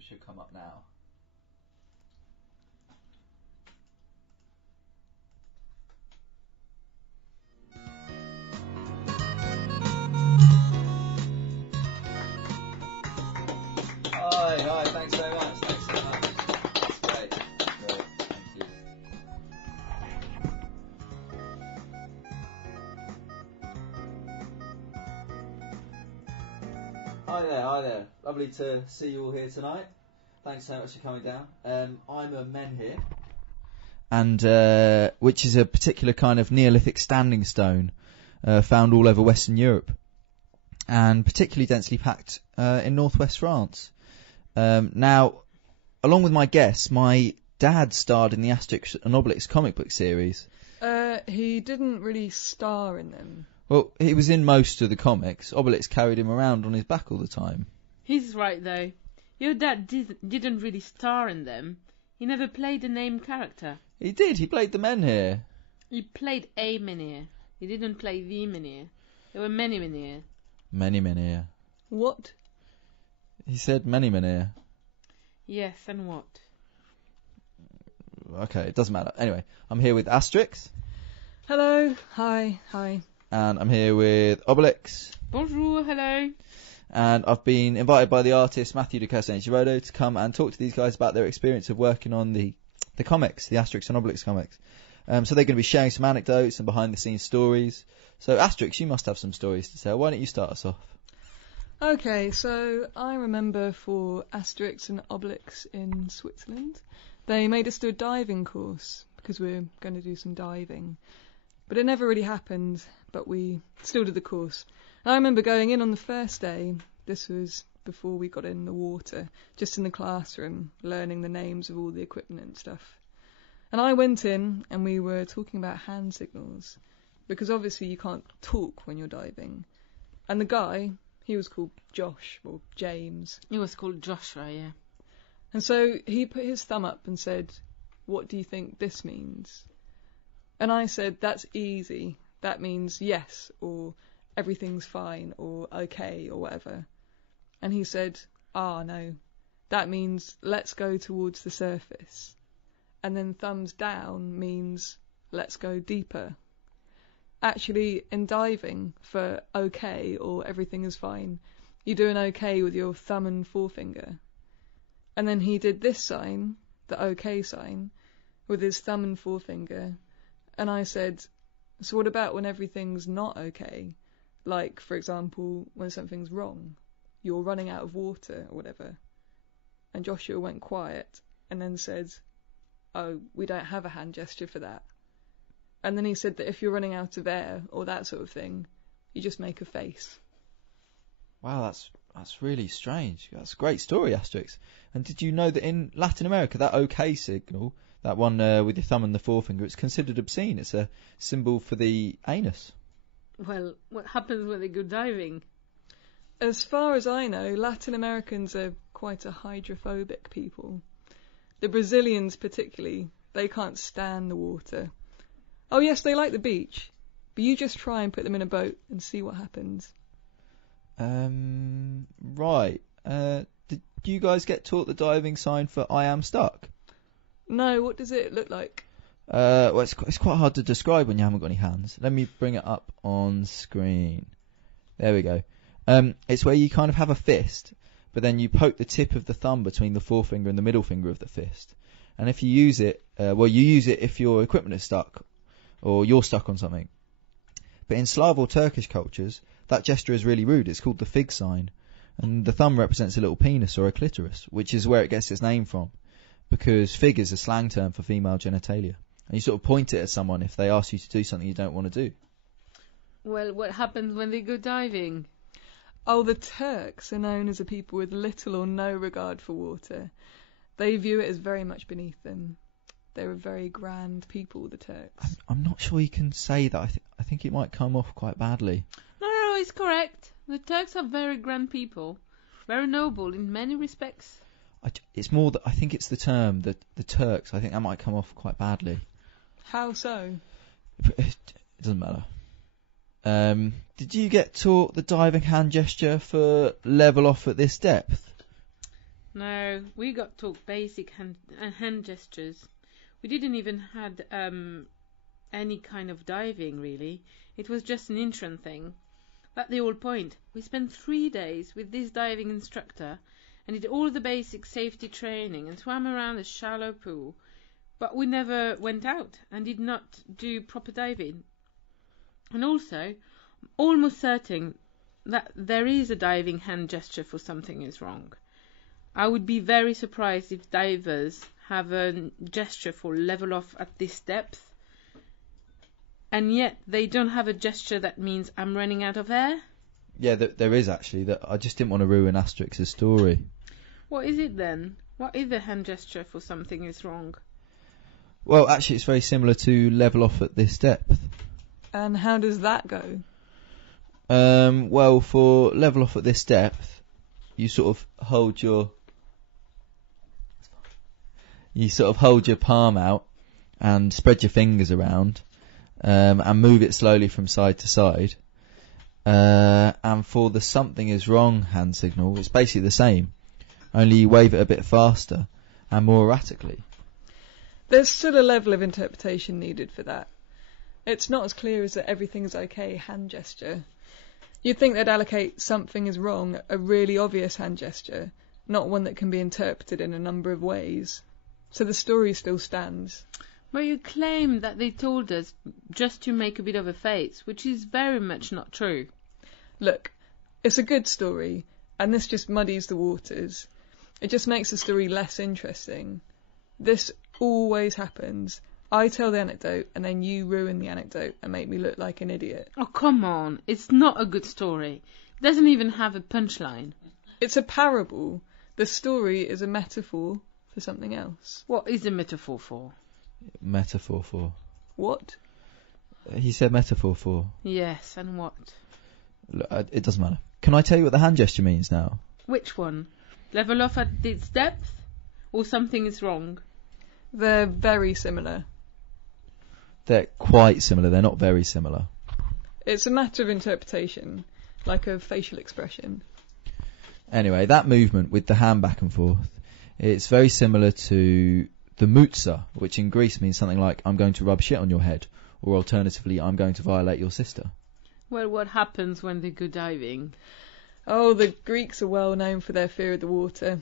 which should come up now. Hi, thanks very much. That's great. Thank you. Hi there. Lovely to see you all here tonight. Thanks so much for coming down. I'm a Menhir, and which is a particular kind of Neolithic standing stone found all over Western Europe, and particularly densely packed in northwest France. Now, along with my guests, my dad starred in the Asterix and Obelix comic book series. He didn't really star in them. Well, he was in most of the comics. Obelix carried him around on his back all the time. He's right, though. Your dad didn't really star in them. He never played a named character. He did. He played the Menhir. He played a Menhir. He didn't play the Menhir. There were many Menhir. Many Menhir. What? He said many Menhir. Yes, and what? Okay, it doesn't matter. Anyway, I'm here with Asterix. Hello. Hi. And I'm here with Obelix. Bonjour, hello. And I've been invited by the artist Matthew de Castanet-Girodo to come and talk to these guys about their experience of working on the comics, the Asterix and Obelix comics. So they're going to be sharing some anecdotes and behind-the-scenes stories. So Asterix, you must have some stories to tell. Why don't you start us off? Okay, so I remember for Asterix and Obelix in Switzerland, they made us do a diving course because we're going to do some diving. But it never really happened, but we still did the course. I remember going in on the first day, this was before we got in the water, just in the classroom, learning the names of all the equipment and stuff. And I went in and we were talking about hand signals, because obviously you can't talk when you're diving. And the guy, he was called Josh, or James. He was called Joshua, yeah. And so he put his thumb up and said, "What do you think this means?" And I said, "That's easy. That means yes, or everything's fine, or okay, or whatever." And he said, "No, that means let's go towards the surface." And then thumbs down means let's go deeper. Actually, in diving, for okay, or everything is fine, you do an okay with your thumb and forefinger. And then he did this sign, the okay sign, with his thumb and forefinger. And I said, "So what about when everything's not okay? Like, for example, when something's wrong, you're running out of water or whatever." And Joshua went quiet and then said, "Oh, we don't have a hand gesture for that." And then he said that if you're running out of air or that sort of thing, you just make a face. Wow, that's really strange. That's a great story, Asterix. And did you know that in Latin America, that OK signal, that one with your thumb and the forefinger, it's considered obscene. It's a symbol for the anus. Well, what happens when they go diving? As far as I know, Latin Americans are quite a hydrophobic people. The Brazilians particularly, they can't stand the water. Oh yes, they like the beach, but you just try and put them in a boat and see what happens. Right. Did you guys get taught the diving sign for "I am stuck"? No, what does it look like? Well, it's quite hard to describe when you haven't got any hands. Let me bring it up on screen. There we go. It's where you kind of have a fist, but then you poke the tip of the thumb between the forefinger and the middle finger of the fist. And if you use it, you use it if your equipment is stuck, or you're stuck on something. But in Slav or Turkish cultures, that gesture is really rude. It's called the fig sign. And the thumb represents a little penis or a clitoris, which is where it gets its name from, because fig is a slang term for female genitalia. And you sort of point it at someone if they ask you to do something you don't want to do. Well, what happens when they go diving? Oh, the Turks are known as a people with little or no regard for water. They view it as very much beneath them. They're a very grand people, the Turks. I'm not sure you can say that. I think it might come off quite badly. No, it's correct. The Turks are very grand people, very noble in many respects. It's more that I think it's the term, the Turks. I think that might come off quite badly. How so? It doesn't matter. Did you get taught the diving hand gesture for level off at this depth? No, we got taught basic hand gestures. We didn't even had any kind of diving, really. It was just an intro thing. That's the whole point. We spent 3 days with this diving instructor and did all the basic safety training and swam around a shallow pool. But we never went out and did not do proper diving. And also, I'm almost certain that there is a diving hand gesture for something is wrong. I would be very surprised if divers have a gesture for level off at this depth, and yet they don't have a gesture that means I'm running out of air. Yeah, there is actually. That I just didn't want to ruin Asterix's story. What is it then? What is the hand gesture for something is wrong? Well, actually, it's very similar to level off at this depth. And how does that go? Well, for level off at this depth, you sort of hold your palm out and spread your fingers around, and move it slowly from side to side. And for the something is wrong hand signal, it's basically the same, only you wave it a bit faster and more erratically. There's still a level of interpretation needed for that. It's not as clear as that everything's okay hand gesture. You'd think they'd allocate something is wrong a really obvious hand gesture, not one that can be interpreted in a number of ways. So the story still stands. Well, you claim that they told us just to make a bit of a face, which is very much not true. Look, it's a good story, and this just muddies the waters. It just makes the story less interesting. This always happens. I tell the anecdote, and then you ruin the anecdote and make me look like an idiot. Oh, come on. It's not a good story. It doesn't even have a punchline. It's a parable. The story is a metaphor for something else. What is a metaphor for? Metaphor for? What? He said metaphor for. Yes, and what? Look, it doesn't matter. Can I tell you what the hand gesture means now? Which one? Level off at its depth? Or something is wrong? They're very similar. They're quite similar. They're not very similar. It's a matter of interpretation, like a facial expression. Anyway, that movement with the hand back and forth, it's very similar to the mutsa, which in Greece means something like, I'm going to rub shit on your head, or alternatively, I'm going to violate your sister. Well, what happens when they go diving? Oh, the Greeks are well known for their fear of the water.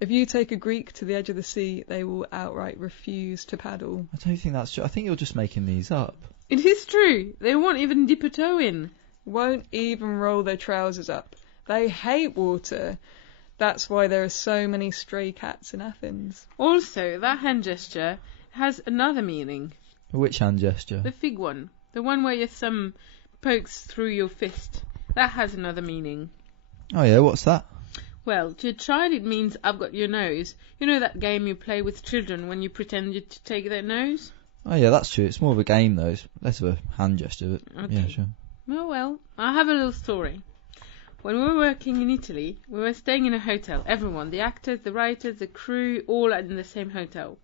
If you take a Greek to the edge of the sea, they will outright refuse to paddle. I don't think that's true. I think you're just making these up. It is true. They won't even dip a toe in. Won't even roll their trousers up. They hate water. That's why there are so many stray cats in Athens. Also, that hand gesture has another meaning. Which hand gesture? The fig one. The one where your thumb pokes through your fist. That has another meaning. Oh yeah, what's that? Well, to a child it means I've got your nose. You know that game you play with children when you pretend to take their nose? Oh yeah, that's true. It's more of a game though. It's less of a hand gesture, but Okay. yeah, sure. Oh well, I have a little story. When we were working in Italy, we were staying in a hotel. Everyone, the actors, the writers, the crew, all in the same hotel.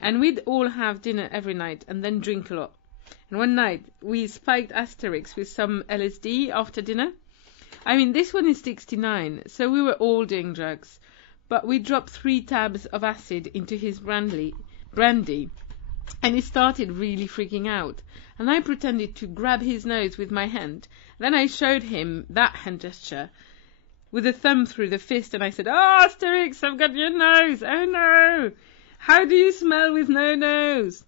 And we'd all have dinner every night and then drink a lot. And one night, we spiked Asterix with some LSD after dinner. I mean, this one is 69, so we were all doing drugs. But we dropped 3 tabs of acid into his brandy, and he started really freaking out. And I pretended to grab his nose with my hand. Then I showed him that hand gesture with a thumb through the fist, and I said, "Oh, Asterix, I've got your nose! Oh no! How do you smell with no nose?"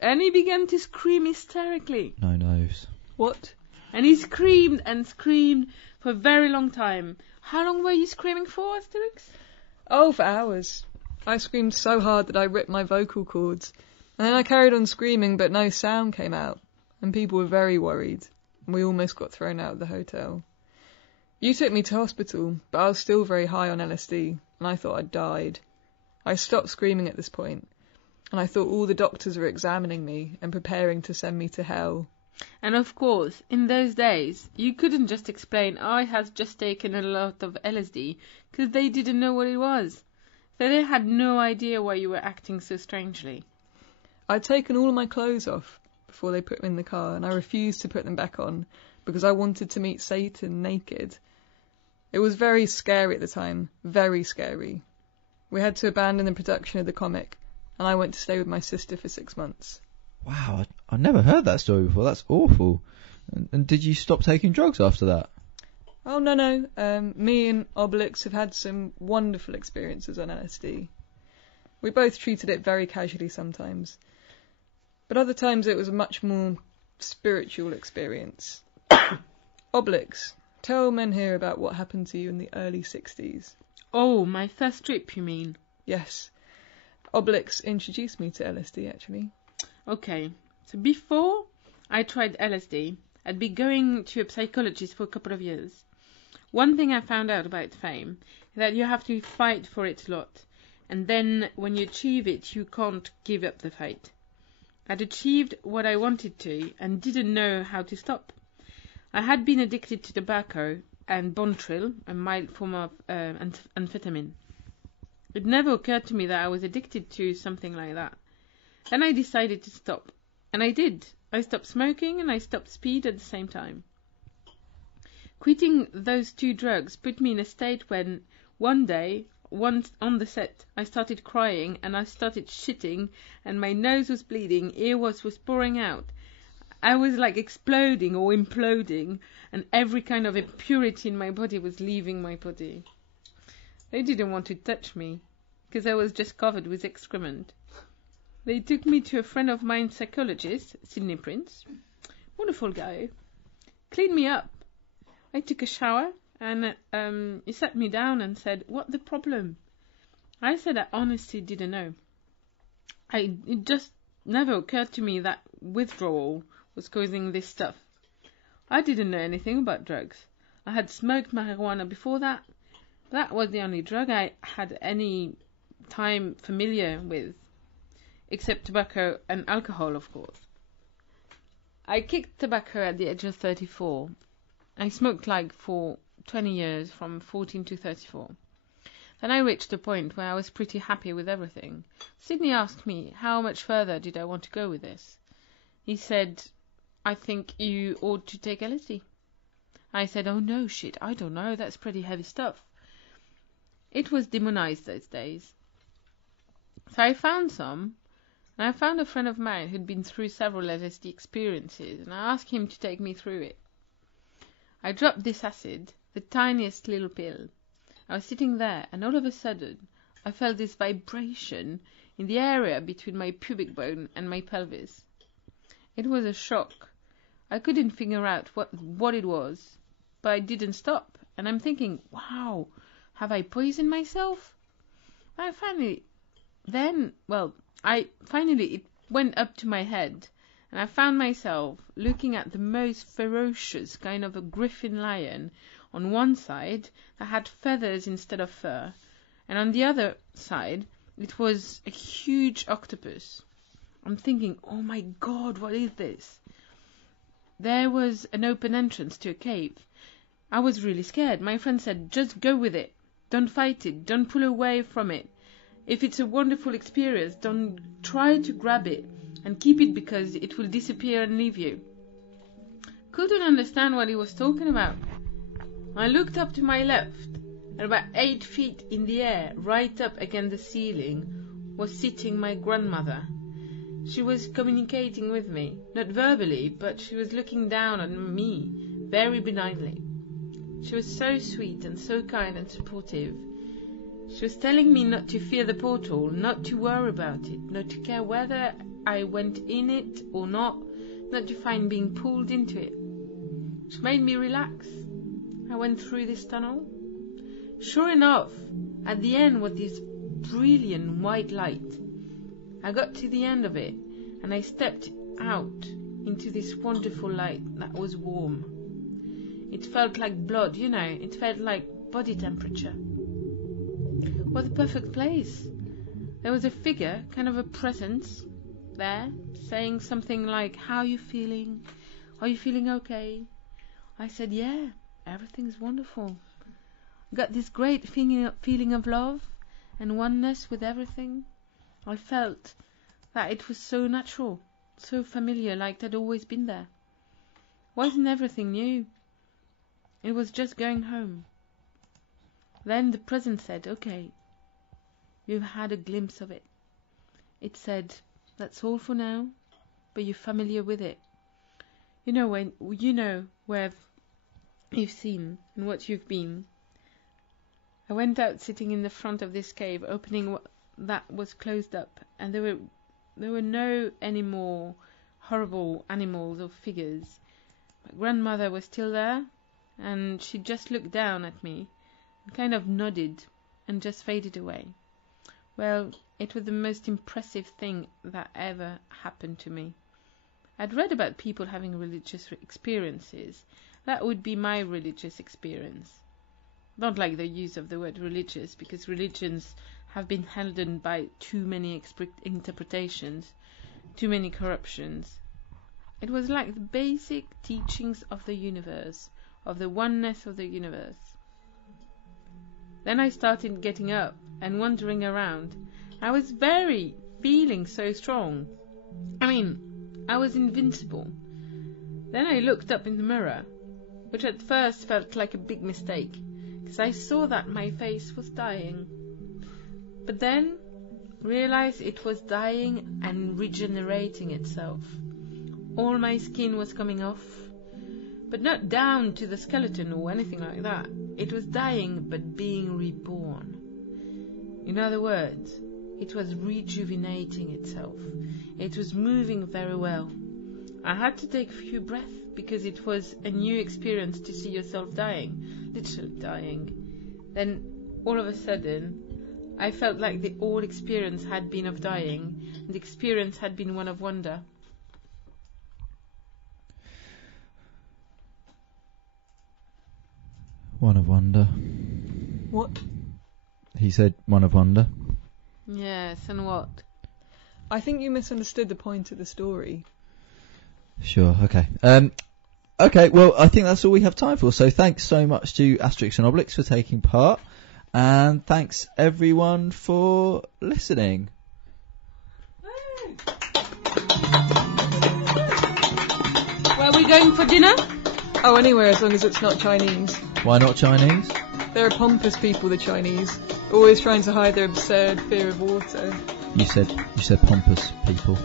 And he began to scream hysterically. No nose. What? And he screamed and screamed for a very long time. How long were you screaming for, Asterix? Oh, for hours. I screamed so hard that I ripped my vocal cords. And then I carried on screaming, but no sound came out. And people were very worried. And we almost got thrown out of the hotel. You took me to hospital, but I was still very high on LSD, and I thought I'd died. I stopped screaming at this point, and I thought all the doctors were examining me and preparing to send me to hell. And of course, in those days, you couldn't just explain, I had just taken a lot of LSD, because they didn't know what it was. So they had no idea why you were acting so strangely. I'd taken all of my clothes off before they put me in the car, and I refused to put them back on, because I wanted to meet Satan naked. It was very scary at the time, very scary. We had to abandon the production of the comic, and I went to stay with my sister for 6 months. Wow, I never heard that story before. That's awful. And did you stop taking drugs after that? Oh, no. Me and Obelix have had some wonderful experiences on LSD. We both treated it very casually sometimes, but other times it was a much more spiritual experience. Obelix, tell Menhir about what happened to you in the early 60s. Oh, my first trip, you mean? Yes. Obelix introduced me to LSD, actually. Okay, so before I tried LSD, I'd been going to a psychologist for a couple of years. One thing I found out about fame is that you have to fight for it a lot, and then when you achieve it, you can't give up the fight. I'd achieved what I wanted to and didn't know how to stop. I had been addicted to tobacco and Bontril, a mild form of amphetamine. It never occurred to me that I was addicted to something like that. Then I decided to stop, and I did. I stopped smoking and I stopped speed at the same time. Quitting those two drugs put me in a state when one day, once on the set, I started crying and I started shitting and my nose was bleeding, earwax was pouring out. I was like exploding or imploding, and every kind of impurity in my body was leaving my body. They didn't want to touch me, because I was just covered with excrement. They took me to a friend of mine's psychologist, Sydney Prince. Wonderful guy. Cleaned me up. I took a shower, and he sat me down and said, "What the problem?" I said I honestly didn't know. It just never occurred to me that withdrawal was causing this stuff. I didn't know anything about drugs. I had smoked marijuana before that. That was the only drug I had any time familiar with, except tobacco and alcohol, of course. I kicked tobacco at the age of 34. I smoked for 20 years, from 14 to 34. Then I reached a point where I was pretty happy with everything. Sydney asked me how much further did I want to go with this. He said, "I think you ought to take LSD." I said, "Oh no, shit, I don't know, that's pretty heavy stuff." It was demonized those days. So I found some, and I found a friend of mine who'd been through several LSD experiences, and I asked him to take me through it. I dropped this acid, the tiniest little pill. I was sitting there, and all of a sudden, I felt this vibration in the area between my pubic bone and my pelvis. It was a shock. I couldn't figure out what it was, but I didn't stop, and I'm thinking, wow, have I poisoned myself? It went up to my head, and I found myself looking at the most ferocious kind of a griffin lion on one side that had feathers instead of fur, and on the other side it was a huge octopus. I'm thinking, oh my god, what is this? There was an open entrance to a cave. I was really scared. My friend said, "Just go with it. Don't fight it. Don't pull away from it. If it's a wonderful experience, don't try to grab it and keep it because it will disappear and leave you." Couldn't understand what he was talking about. I looked up to my left, and about 8 feet in the air, right up against the ceiling, was sitting my grandmother. She was communicating with me, not verbally, but she was looking down on me very benignly. She was so sweet and so kind and supportive. She was telling me not to fear the portal, not to worry about it, not to care whether I went in it or not to find being pulled into it. She made me relax. I went through this tunnel. Sure enough, at the end was this brilliant white light. I got to the end of it, and I stepped out into this wonderful light that was warm. It felt like blood, it felt like body temperature. What a perfect place. There was a figure, kind of a presence, there, saying something like, "How are you feeling? Are you feeling okay?" I said, "Yeah, everything's wonderful." Got this great feeling of love and oneness with everything. I felt that it was so natural, so familiar, like they'd always been there. Wasn't everything new? It was just going home. Then the presence said, "Okay, You've had a glimpse of it. It said, "That's all for now, but you're familiar with it. You know where you've seen and what you've been." I went out, sitting in the front of this cave, opening what that was closed up, and there were no any more horrible animals or figures. My grandmother was still there, and she just looked down at me and kind of nodded and just faded away. Well, it was the most impressive thing that ever happened to me. I'd read about people having religious experiences. That would be my religious experience. I don't like the use of the word religious, because religions have been held by too many interpretations, too many corruptions. It was like the basic teachings of the universe, of the oneness of the universe. Then I started getting up and wandering around. I was feeling so strong. I was invincible. Then I looked up in the mirror, which at first felt like a big mistake, because I saw that my face was dying. But then realized it was dying and regenerating itself. All my skin was coming off, but not down to the skeleton or anything like that. It was dying but being reborn. In other words, it was rejuvenating itself. It was moving very well. I had to take a few breaths, because it was a new experience to see yourself dying, literally dying. Then, all of a sudden, I felt like the old experience had been of dying, and the experience had been one of wonder. One of wonder. What? He said one of wonder. Yes, and what? I think you misunderstood the point of the story. Sure, okay. Okay, well, I think that's all we have time for. So thanks so much to Asterix and Obelix for taking part. And thanks everyone for listening. Where are we going for dinner? Oh, anywhere, as long as it's not Chinese. Why not Chinese? They're pompous people, the Chinese. Always trying to hide their absurd fear of water. You said pompous people.